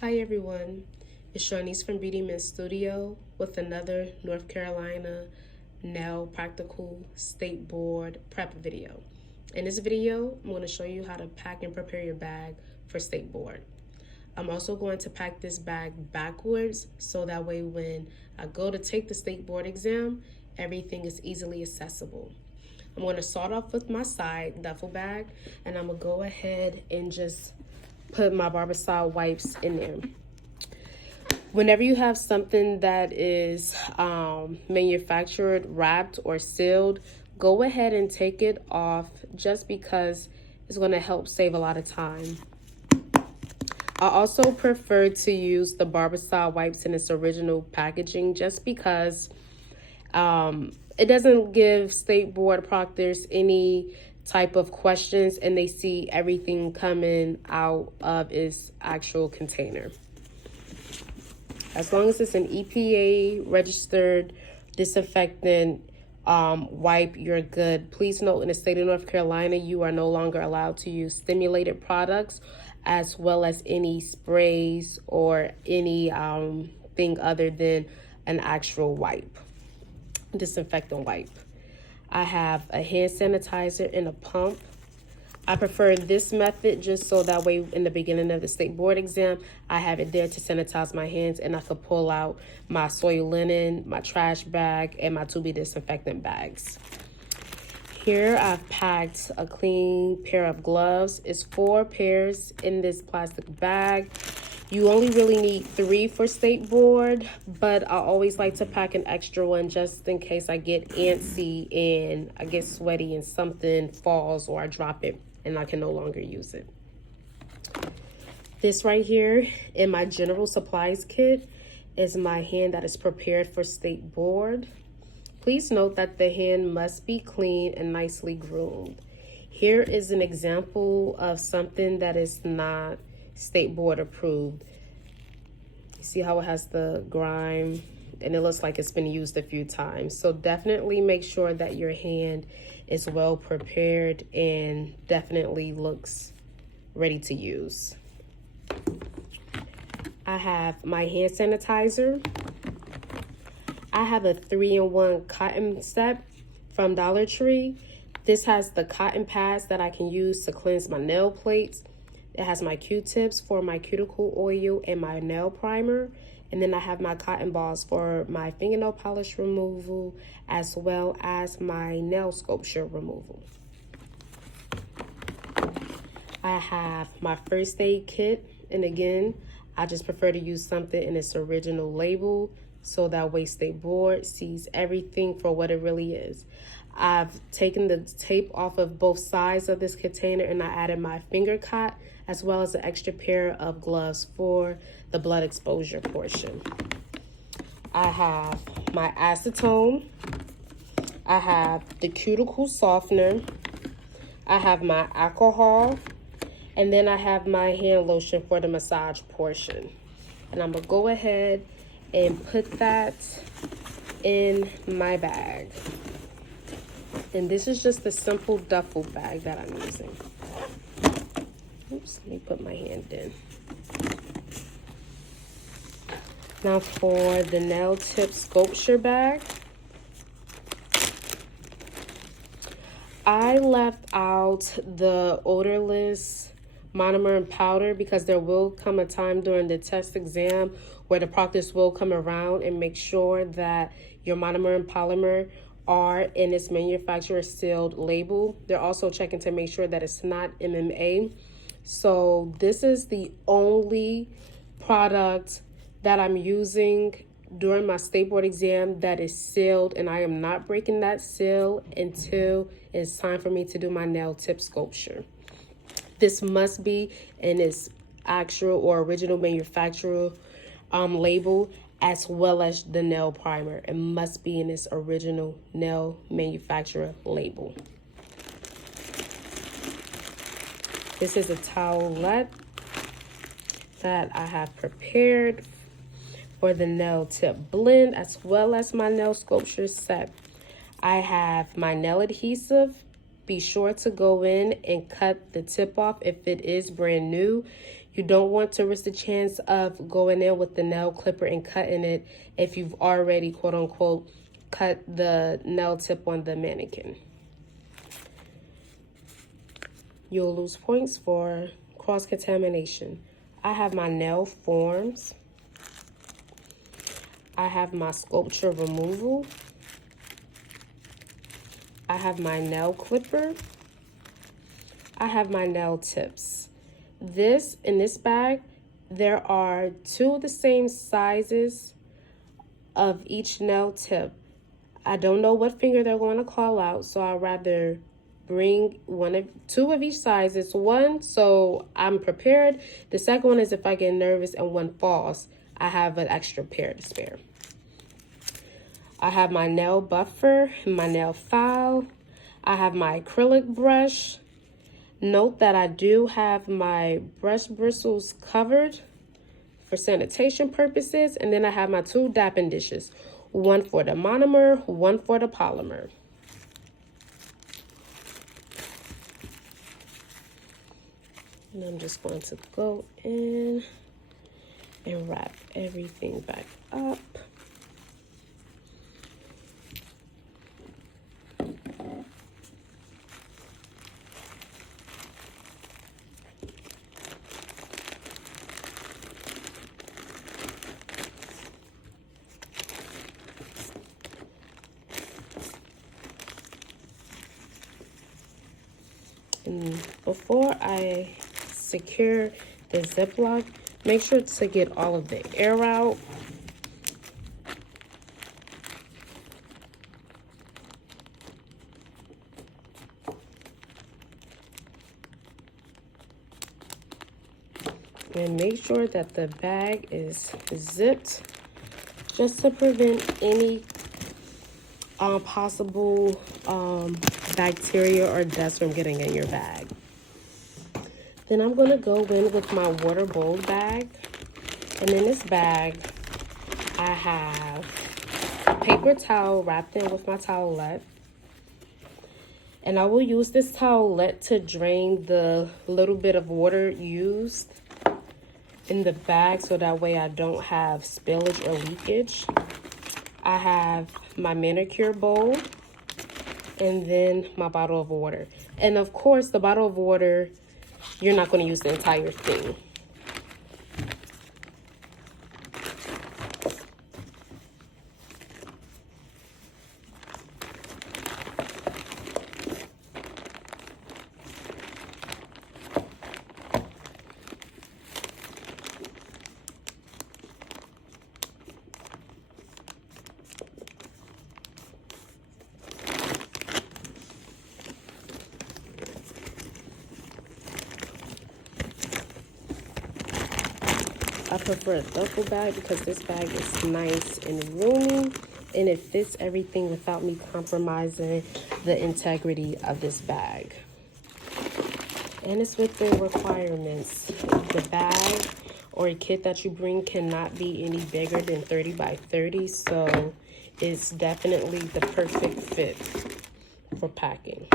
Hi everyone, it's Shawnice from Beauty Mint Studio with another North Carolina nail practical state board prep video. In this video, I'm going to show you how to pack and prepare your bag for state board. I'm also going to pack this bag backwards so that way when I go to take the state board exam, everything is easily accessible. I'm going to start off with my side duffel bag, and I'm going to go ahead and just put my Barbicide wipes in there. Whenever you have something that is manufactured, wrapped, or sealed, go ahead and take it off just because it's going to help save a lot of time. I also prefer to use the Barbicide wipes in its original packaging just because it doesn't give state board proctors any type of questions and they see everything coming out of its actual container. As long as it's an EPA registered disinfectant wipe, you're good. Please note, in the state of North Carolina, you are no longer allowed to use stimulated products as well as any sprays or any thing other than an actual wipe, disinfectant wipe. I have a hand sanitizer and a pump. I prefer this method just so that way in the beginning of the state board exam, I have it there to sanitize my hands and I could pull out my soil linen, my trash bag, and my 2B disinfectant bags. Here I've packed a clean pair of gloves. It's 4 pairs in this plastic bag. You only really need 3 for state board, but I always like to pack an extra one just in case I get antsy and I get sweaty and something falls or I drop it and I can no longer use it. This right here in my general supplies kit is my hand that is prepared for state board. Please note that the hand must be clean and nicely groomed. Here is an example of something that is not state board approved. You see how it has the grime and it looks like it's been used a few times. So definitely make sure that your hand is well prepared and definitely looks ready to use. I have my hand sanitizer. I have a 3-in-1 cotton set from Dollar Tree. This has the cotton pads that I can use to cleanse my nail plates. It has my Q-tips for my cuticle oil and my nail primer. And then I have my cotton balls for my fingernail polish removal as well as my nail sculpture removal. I have my first aid kit. And again, I just prefer to use something in its original label so that way state board sees everything for what it really is. I've taken the tape off of both sides of this container and I added my finger cot as well as an extra pair of gloves for the blood exposure portion. I have my acetone. I have the cuticle softener. I have my alcohol. And then I have my hand lotion for the massage portion. And I'm gonna go ahead and put that in my bag. And this is just a simple duffel bag that I'm using. Oops, let me put my hand in. Now for the nail tip sculpture bag. I left out the odorless monomer and powder because there will come a time during the test exam where the proctors will come around and make sure that your monomer and polymer are in its manufacturer sealed label. They're also checking to make sure that it's not MMA. So this is the only product that I'm using during my state board exam that is sealed, and I am not breaking that seal until it's time for me to do my nail tip sculpture. This must be in its actual or original manufacturer label as well as the nail primer. It must be in its original nail manufacturer label. This is a towelette that I have prepared for the nail tip blend as well as my nail sculpture set. I have my nail adhesive. Be sure to go in and cut the tip off if it is brand new. You don't want to risk the chance of going in with the nail clipper and cutting it if you've already, quote unquote, cut the nail tip on the mannequin. You'll lose points for cross-contamination. I have my nail forms. I have my sculpture removal. I have my nail clipper. I have my nail tips. In this bag, there are 2 of the same sizes of each nail tip. I don't know what finger they're going to call out, so I'd rather bring 2 of each sizes. One, so I'm prepared. The second one is if I get nervous and one falls, I have an extra pair to spare. I have my nail buffer, my nail file. I have my acrylic brush. Note that I do have my brush bristles covered for sanitation purposes. And then I have my 2 dapping dishes. One for the monomer, one for the polymer. And I'm just going to go in and wrap everything back up. And before I secure the Ziploc, make sure to get all of the air out. And make sure that the bag is zipped just to prevent any possible bacteria or dust from getting in your bag. Then I'm going to go in with my water bowl bag. And in this bag, I have a paper towel wrapped in with my towelette. And I will use this towelette to drain the little bit of water used in the bag so that way I don't have spillage or leakage. I have my manicure bowl and then my bottle of water. And of course, the bottle of water, you're not going to use the entire thing. I prefer a duffel bag because this bag is nice and roomy and it fits everything without me compromising the integrity of this bag. And it's within requirements. The bag or a kit that you bring cannot be any bigger than 30 by 30, so it's definitely the perfect fit for packing.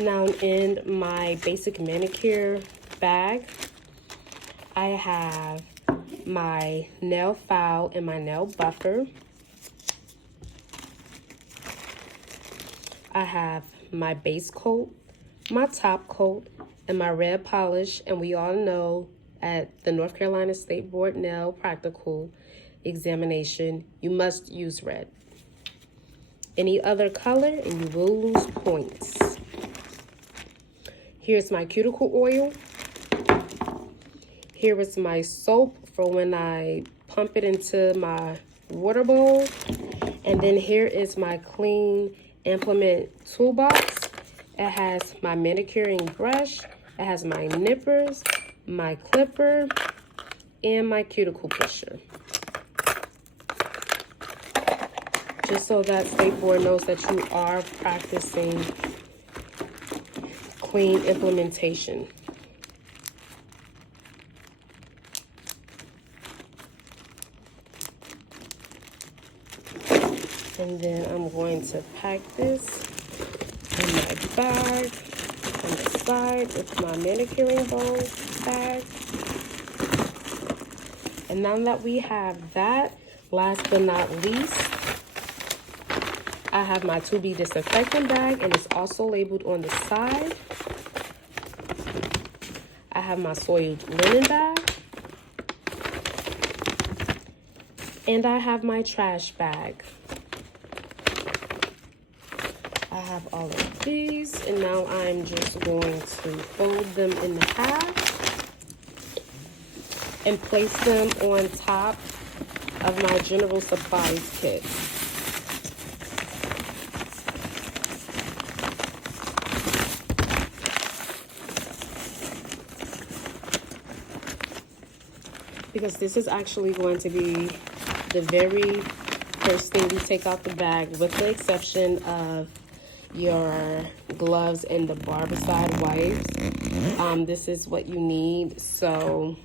Now in my basic manicure bag, I have my nail file and my nail buffer. I have my base coat, my top coat, and my red polish. And we all know at the North Carolina State Board Nail Practical examination, you must use red. Any other color and you will lose points. Here's my cuticle oil. Here is my soap for when I pump it into my water bowl. And then here is my clean implement toolbox. It has my manicuring brush. It has my nippers, my clipper, and my cuticle pusher. Just so that State Board knows that you are practicing clean implementation. And then I'm going to pack this in my bag. on the side with my manicuring bowl bag. And now that we have that, last but not least, I have my 2B disinfectant bag, and it's also labeled on the side. I have my soiled linen bag. And I have my trash bag. I have all of these, and now I'm just going to fold them in half and place them on top of my general supplies kit. Because this is actually going to be the very first thing you take out the bag, with the exception of your gloves and the barbicide wipes. This is what you need. So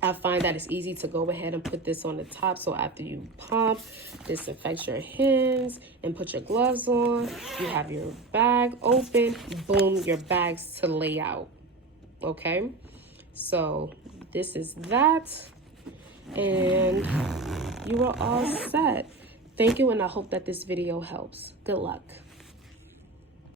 I find that it's easy to go ahead and put this on the top. So after you pump, disinfect your hands and put your gloves on, you have your bag open, boom, your bag's to lay out. Okay, so this is that, and you are all set. Thank you, and I hope that this video helps. Good luck.